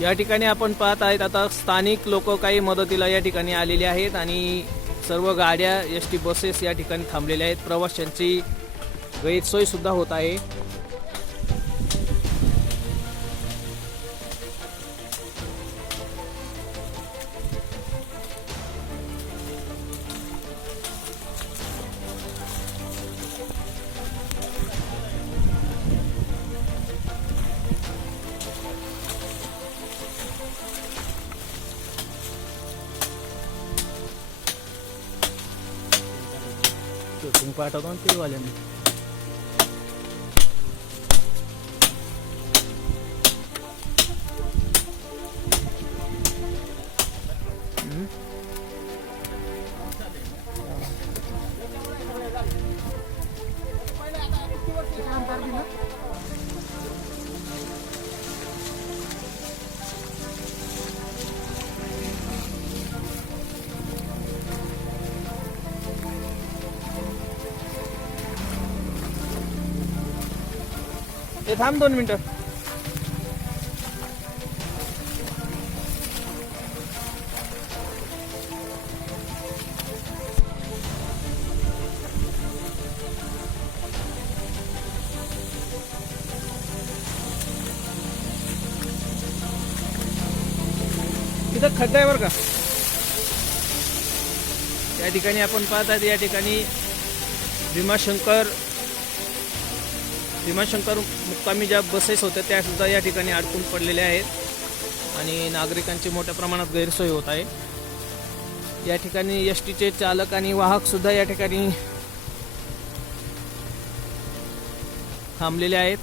या ठिकाणी आपण पाहत आहेत आता स्थानिक लोक काही मदतीला या ठिकाणी आलेले आहेत आणि सर्व गाड्या एसटी बसेस या ठिकाणी थांबलेल्या आहेत. प्रवाशांची गैरसोय सुद्धा होत आहे. शूटिंग पाठवतो ना ते वाल्यांनी. ते थांब 2 मिनिटं. तिथं खड्डा आहे बरं का. या ठिकाणी आपण पाहतात या ठिकाणी भीमाशंकर मुक्कामी ज्या बसेस होत्या त्या सुद्धा या ठिकाणी अडकून पडलेल्या आहेत आणि नागरिकांची मोठ्या प्रमाणात गैरसोय होत आहे. या ठिकाणी एसटीचे चालक आणि वाहक सुद्धा या ठिकाणी थांबलेले आहेत.